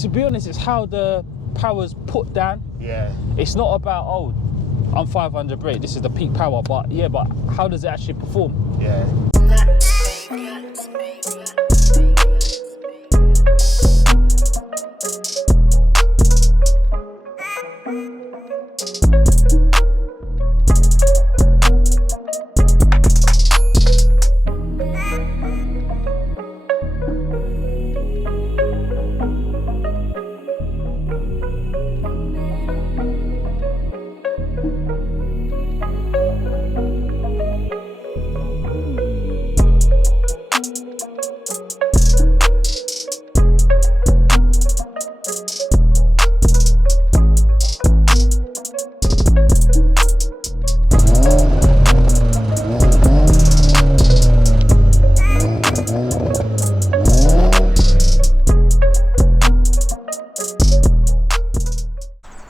to be honest, it's how the power's put down. Yeah. It's not about, oh, I'm 500 brake, this is the peak power, but yeah, but how does it actually perform? Yeah.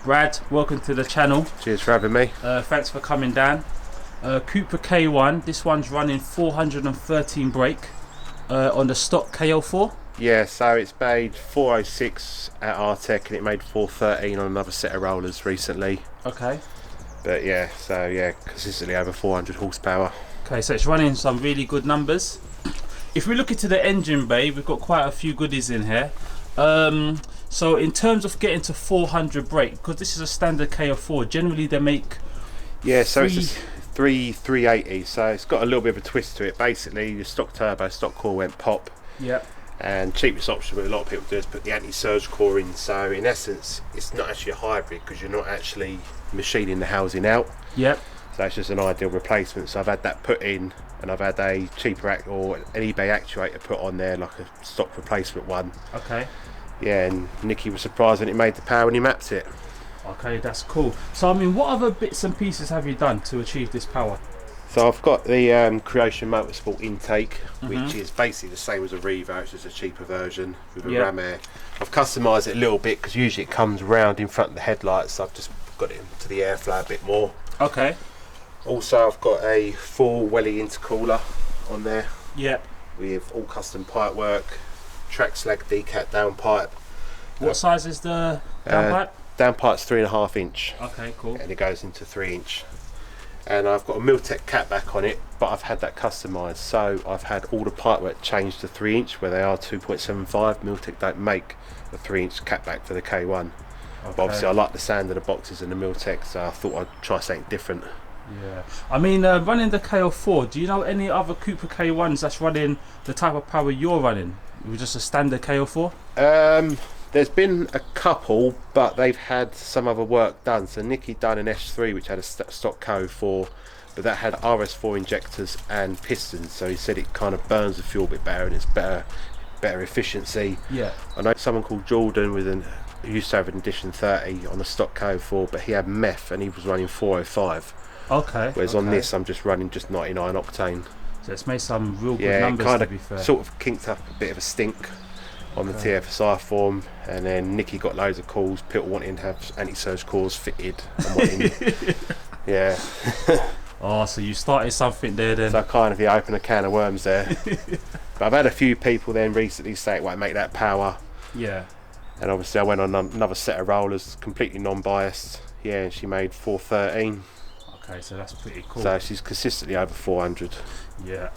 Brad, welcome to the channel. Cheers for having me. Thanks for coming down. Cupra K1, this one's running 413 brake on the stock KO4. Yeah, so it's made 406 at Artec and it made 413 on another set of rollers recently. Okay. But yeah, so yeah, consistently over 400 horsepower. Okay, so it's running some really good numbers. If we look into the engine bay, we've got quite a few goodies in here. So in terms of getting to 400 brake, because this is a standard KO4, generally they make so it's a 380, so it's got a little bit of a twist to it. Basically, the stock turbo, stock core went pop. Yep. And cheapest option, what a lot of people do, is put the anti-surge core in. So in essence, it's not actually a hybrid because you're not actually machining the housing out. Yep. So it's just an ideal replacement. So I've had that put in, and I've had a cheaper or an eBay actuator put on there, like a stock replacement one. Okay. Yeah, and Nicky was surprised when it made the power when he mapped it. Okay, that's cool. So I mean, what other bits and pieces have you done to achieve this power? So I've got the Creation Motorsport intake, which is basically the same as a Revo, it's just a cheaper version with a ram air. I've customised it a little bit because usually it comes round in front of the headlights, so I've just got it into the airflow a bit more. Okay. Also, I've got a full welly intercooler on there. Yep. With all custom pipe work, track slag decat downpipe. What size is the downpipe? Downpipe's 3.5 inch. Okay, cool. And it goes into 3 inch. And I've got a Miltech catback on it, but I've had that customised. So I've had all the pipework changed to 3 inch where they are 2.75. Miltech don't make a 3 inch catback for the K1. Okay. But obviously I like the sound of the boxes and the Miltech, so I thought I'd try something different. Yeah, I mean, running the KO4, do you know any other Cupra K1s that's running the type of power you're running? It was just a standard KO4? There's been a couple, but they've had some other work done. So Nicky done an S3 which had a stock KO4, but that had RS4 injectors and pistons, so he said it kind of burns the fuel a bit better and it's better efficiency. Yeah. I know someone called Jordan who used to have an Edition 30 on a stock KO4, but he had meth and he was running 405. Okay. Whereas on this I'm just running 99 octane. So it's made some real good numbers, kind to of be fair. Sort of kinked up a bit of a stink on the TFSI form, and then Nicky got loads of calls, people wanting to have anti-surge cores fitted and wanting, yeah. Oh, so you started something there then. So I kind of opened a can of worms there. But I've had a few people then recently say it won't make that power. Yeah. And obviously I went on another set of rollers, completely non-biased. Yeah, and she made 413. Okay, so that's pretty cool. So she's consistently over 400. Yeah.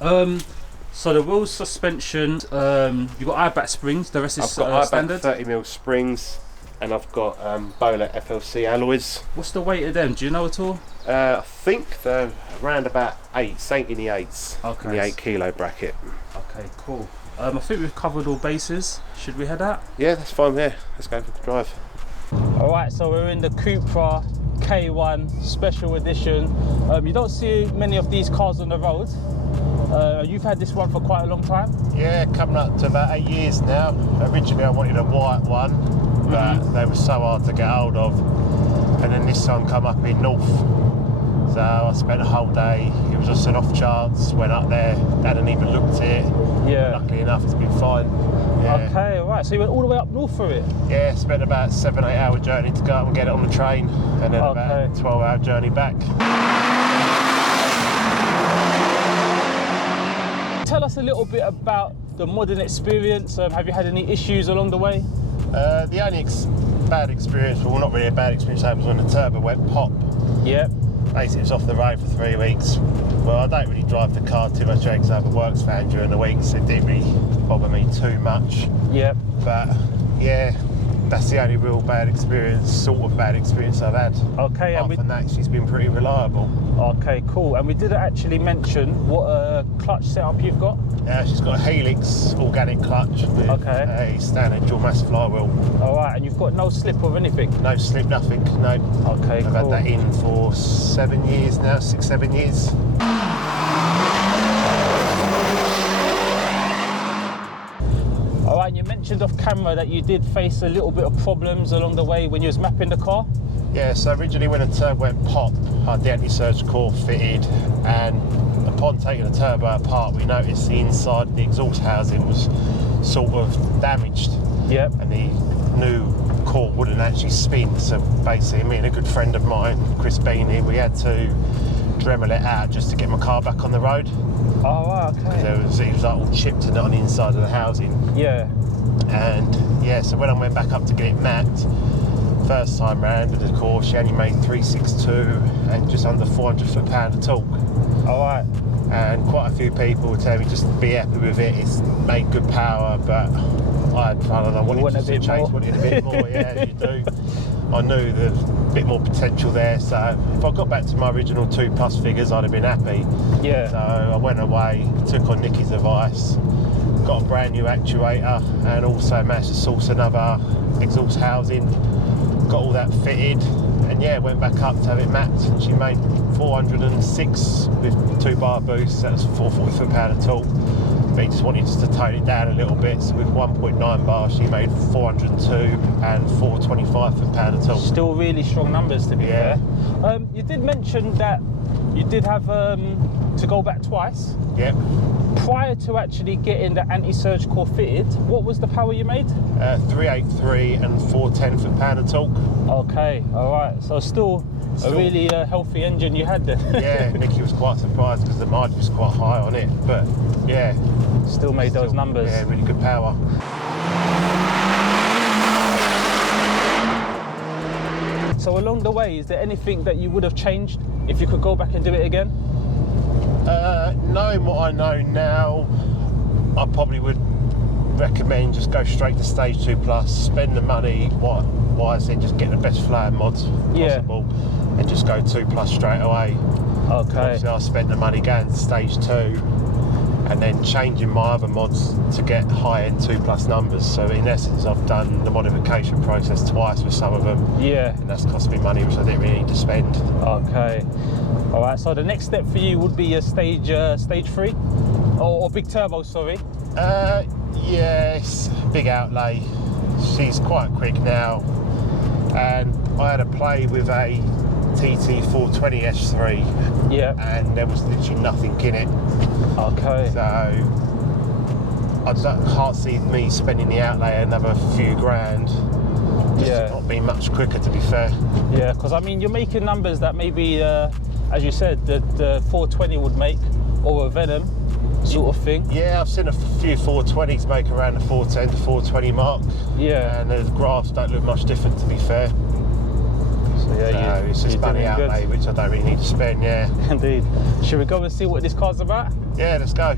So the wheel suspension, you've got IBAT springs, the rest is I've got standard? 30mm springs, and I've got Bowler FLC alloys. What's the weight of them, do you know at all? I think they're around about 8 in the 8s, okay. in the 8 kilo bracket. Okay, cool. I think we've covered all bases. Should we head out? Yeah, that's fine, yeah. Let's go for the drive. Alright, so we're in the Cupra K1 Special Edition. You don't see many of these cars on the road. You've had this one for quite a long time? Yeah, coming up to about 8 years now. Originally I wanted a white one, but they were so hard to get hold of. And then this one come up in North. So I spent a whole day, it was just an off chance, went up there, hadn't even looked at it. Yeah. Luckily enough, it's been fine. Yeah. Okay, right, so you went all the way up north for it? Yeah, spent about 7-8 hour journey to go up and get it on the train, and then about a 12-hour journey back. Tell us a little bit about the modding experience. Have you had any issues along the way? The only bad experience, well, not really a bad experience, happens when the turbo went pop. Yep. Basically, it was off the road for 3 weeks. Well, I don't really drive the car too much because I have a works van during the week, so it didn't really bother me too much. Yep. But yeah, that's the only real bad experience, sort of bad experience I've had. Okay. Apart from that, she's been pretty reliable. Okay, cool. And we didn't actually mention what clutch setup you've got. She's got a Helix organic clutch with a standard dual mass flywheel. All right, and you've got no slip of anything? No slip, nothing, no. Okay, I've had that in for 7 years now, 6-7 years. All right, and you mentioned off camera that you did face a little bit of problems along the way when you was mapping the car? Yeah, so originally when the turbo went pop, I had the anti-surge core fitted, and upon taking the turbo apart, we noticed the inside of the exhaust housing was sort of damaged. Yep. And the new core wouldn't actually spin. So basically, me and a good friend of mine, Chris Beanie, we had to Dremel it out just to get my car back on the road. Oh, right, okay. It was like all chipped in it on the inside of the housing. Yeah. And yeah, so when I went back up to get it mapped, first time round with the core, she only made 362 and just under 400 foot-pound of torque. All right. And quite a few people would tell me just be happy with it. It's made good power, but I don't know, wanted to change, wanted a bit more. Yeah, you do. I knew there's a bit more potential there, so if I got back to my original 2+ figures, I'd have been happy. Yeah. So I went away, took on Nicky's advice, got a brand new actuator, and also managed to source another exhaust housing. Got all that fitted, and yeah, went back up to have it mapped, and she made 406 with 2-bar boosts. That was 440 foot-pound of torque. But he just wanted us to tone it down a little bit, so with 1.9 bar she made 402 and 425 foot-pound of torque. Still really strong numbers, to be fair. You did mention that you did have to go back twice. Yep. Prior to actually getting the anti-surge core fitted, what was the power you made? 383 and 410 foot-pound of torque. Okay, all right. So still a really healthy engine you had there. Yeah, Nicky was quite surprised because the mileage was quite high on it, but yeah. Still made those numbers. Yeah, really good power. So along the way, is there anything that you would have changed if you could go back and do it again? Knowing what I know now, I probably would recommend just go straight to stage 2+, spend the money, what I said, just get the best flowing mods possible, and just go 2+ straight away. Okay. Obviously I spent the money going to stage 2 and then changing my other mods to get high-end 2+ numbers. So in essence, I've done the modification process twice with some of them. Yeah. And that's cost me money, which I didn't really need to spend. Okay. All right. So the next step for you would be a stage 3, or big turbo. Sorry. Yes, big outlay. She's quite quick now, and I had a play with a TT420 S3. Yeah. And there was literally nothing in it. Okay. So I can't see me spending the outlay another few grand. Just not being much quicker, to be fair. Yeah, because I mean, you're making numbers that maybe, as you said, the 420 would make, or a Venom sort of thing. Yeah, I've seen a few 420s make around the 410 to 420 mark. Yeah. And the graphs don't look much different, to be fair. So yeah, it's just money outlay, which I don't really need to spend. Yeah. Indeed. Should we go and see what this car's about? Yeah, let's go.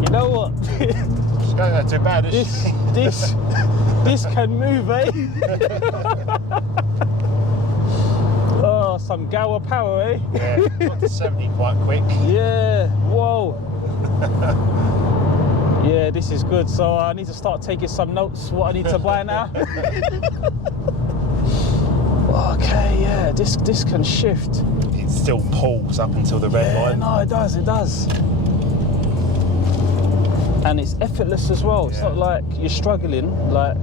You know what? It's not too bad, is this can move, eh? Oh, some Gower power, eh? Yeah, got to 70 quite quick. Yeah, whoa. Yeah, this is good. So I need to start taking some notes, what I need to buy now. Okay, yeah, this can shift. It still pulls up until the red line. No, it does. And it's effortless as well. It's not like you're struggling. Like,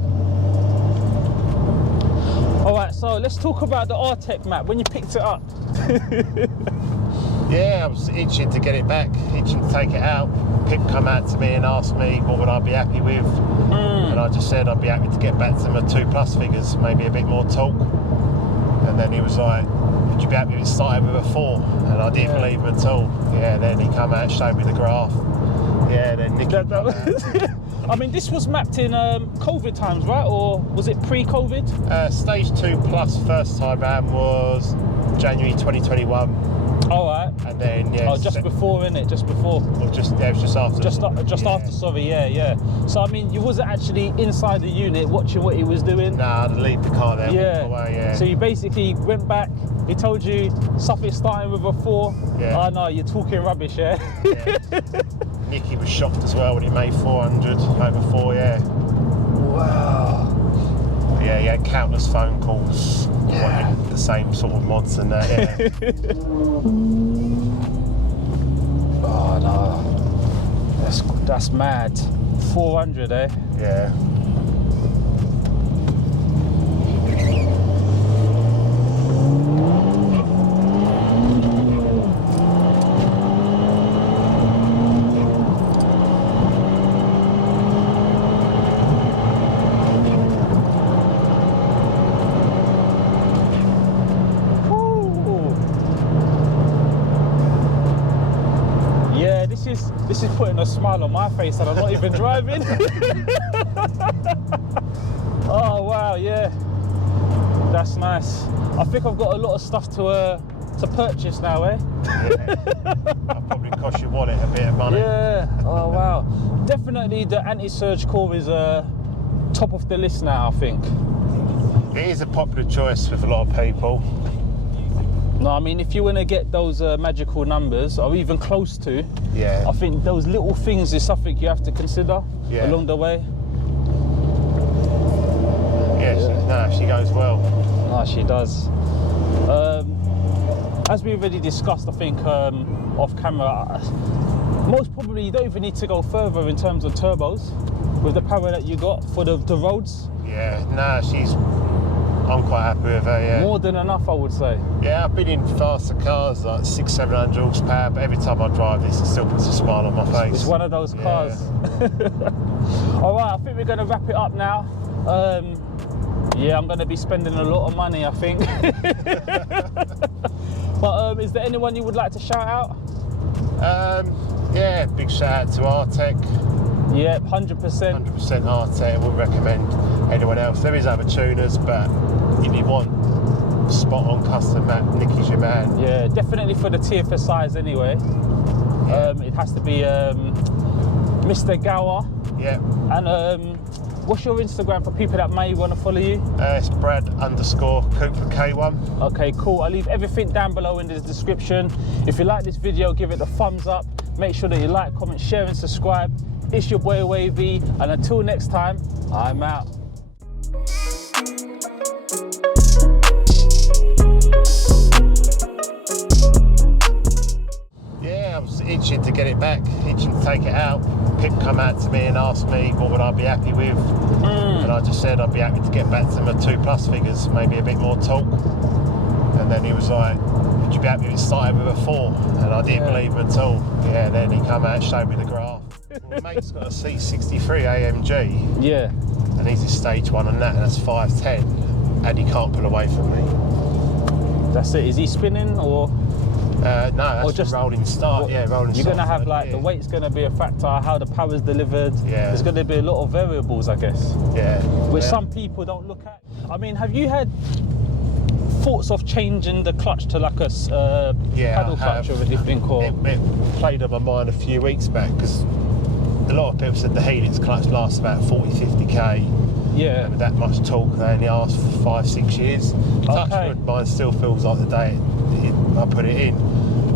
all right. So let's talk about the R-Tech map when you picked it up. Yeah, I was itching to get it back, itching to take it out. Pip come out to me and asked me what would I be happy with, and I just said I'd be happy to get back to my 2+ figures, maybe a bit more torque. And then he was like, would you be happy if it started with a 4? And I didn't believe him at all. Yeah, then he come out and showed me the graph. Yeah, then Nicky come out. I mean, this was mapped in COVID times, right? Or was it pre-COVID? Stage 2+ first time round was January 2021. All right. And then, yeah. Oh, just before, innit? Just before. Or just, yeah, it was just after. Just after, sorry, yeah. So, I mean, you wasn't actually inside the unit watching what he was doing? Nah, I'd leave the car there. Yeah. Away, yeah. So you basically went back, he told you something starting with a 4. Yeah. Oh, no, you're talking rubbish, yeah? Yeah. Nicky was shocked as well when he made 400 over 4, yeah. Wow. Yeah, he had countless phone calls wanting the same sort of mods and that, yeah. Oh no, that's mad. 400, eh? Yeah. This is putting a smile on my face and I'm not even driving. Oh wow, yeah, that's nice. I think I've got a lot of stuff to purchase now, eh? Yeah. I'll probably cost your wallet a bit of money. Yeah. Oh wow. Definitely the anti-surge core is top of the list now, I think. It is a popular choice with a lot of people. No, I mean, if you want to get those magical numbers, or even close to, yeah, I think those little things is something you have to consider along the way. Yeah, she goes well. Ah, she does. As we already discussed, I think off camera, most probably you don't even need to go further in terms of turbos with the power that you got for the roads. Yeah, I'm quite happy with her, yeah. More than enough, I would say. Yeah, I've been in faster cars, like 600-700 horsepower, but every time I drive this, it still puts a smile on my face. It's one of those cars. All right, I think we're going to wrap it up now. Yeah, I'm going to be spending a lot of money, I think. But is there anyone you would like to shout out? Yeah, big shout out to Artec. Yeah, 100%. 100% Artec. I wouldn't recommend anyone else. There is other tuners, but if you want spot on custom map, Nicky's your man. Yeah, definitely for the TFSIs anyway. Yeah. It has to be Mr. Gower. Yeah. And what's your Instagram for people that may want to follow you? It's Brad_Cupra K1. Okay, cool. I'll leave everything down below in the description. If you like this video, give it the thumbs up. Make sure that you like, comment, share and subscribe. It's your boy Wavy, and until next time, I'm out. Yeah, I was itching to get it back, itching to take it out. Pip come out to me and asked me what would I be happy with, and I just said I'd be happy to get back to my 2+ figures, maybe a bit more torque. And then he was like, would you be happy if it started with a 4? And I didn't believe him at all. Yeah, then he come out and showed me the graph. Well, my mate's got a C63 AMG. Yeah. And he's a stage 1 on that, and that's 510. And he can't pull away from me. That's it. Is he spinning or? No, that's just rolling start. Yeah, rolling you're start. You're going to have like the weight's going to be a factor, how the power's delivered. Yeah. There's going to be a lot of variables, I guess. Yeah. Which some people don't look at. I mean, have you had thoughts of changing the clutch to like a paddle clutch or anything? Or it played on my mind a few weeks back because a lot of people said the Helix clutch lasts about 40-50k. Yeah. And with that much torque, they only last for 5-6 years. Touchwood, mine still feels like the day I put it in.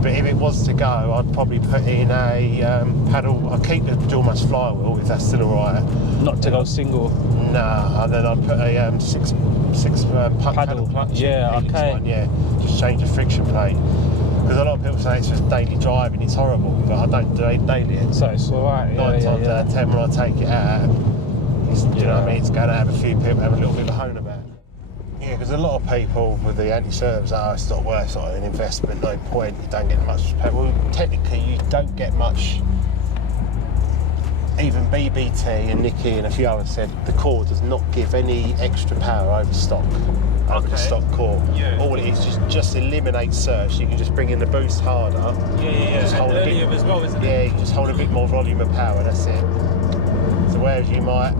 But if it was to go, I'd probably put in a paddle. I keep the dual-mass flywheel if that's still alright. Not to go single. Nah, and then I'd put a six paddle clutch. Yeah, okay. One, yeah, just change the friction plate. Because a lot of people say it's just daily driving, it's horrible, but I don't do it daily. So it's alright. 9 times out of 10 when I take it out, you know what I mean, it's going to have a few people have a little bit of a hone about. Yeah, because a lot of people with the anti-serves are, it's not worth sort of an investment, no point, you don't get much power. Well, technically you don't get much. Even BBT and Nicky and a few others said the core does not give any extra power over stock, over the stock core. Yeah. All it is just eliminates surge. You can just bring in the boost harder. Yeah. Just hold and earlier as well, isn't it? Yeah, you can just hold a bit more volume of power, that's it. So whereas you might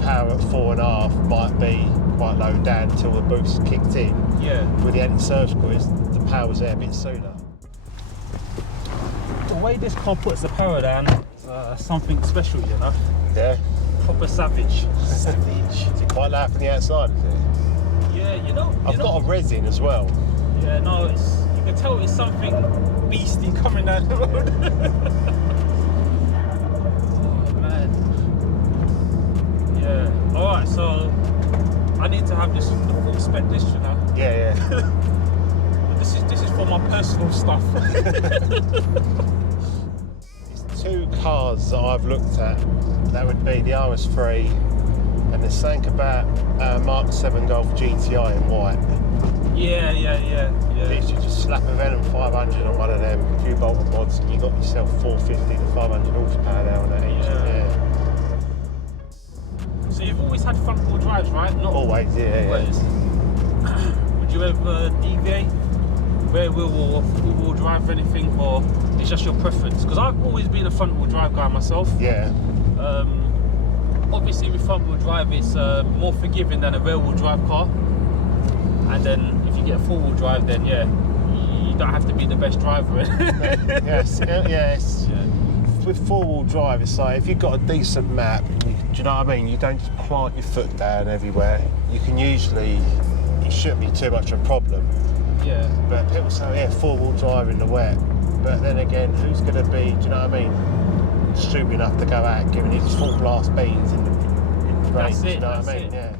power at 4.5 might be quite low down until the boost kicked in. Yeah. With the anti-surge coils, the power's there a bit sooner. The way this car puts the power down is something special, you know? Yeah. Proper savage. Savage. Is it quite loud from the outside, is it? Yeah, you know. I've got a resin as well. Yeah, no, you can tell it's something beastie coming down the road. Oh, man. Yeah. Alright, so I need to have the full spec list, you know? Yeah. This is for my personal stuff. It's two cars that I've looked at. That would be the RS3 and the something about Mark 7 Golf GTI in white. Yeah. Literally just slap a Venom 500 on one of them, a few bolter mods, and you got yourself 450 to 500 horsepower there on that engine. Yeah. So you've always had front wheel drives, right? Not Always, yeah. Would you ever deviate rear wheel or full wheel drive or anything, or it's just your preference? Because I've always been a front wheel drive guy myself. Yeah. Obviously with front wheel drive it's more forgiving than a rear wheel drive car, and then if you get full wheel drive, then yeah, you don't have to be the best driver. Yes. With four-wheel drive, it's like if you've got a decent map, do you know what I mean? You don't just plant your foot down everywhere. You can usually, it shouldn't be too much of a problem. Yeah. But people say, yeah, four-wheel drive in the wet. But then again, who's going to be, do you know what I mean, stupid enough to go out giving it full blast beans in the rain? That's it, do you know that's what I mean? it. Yeah.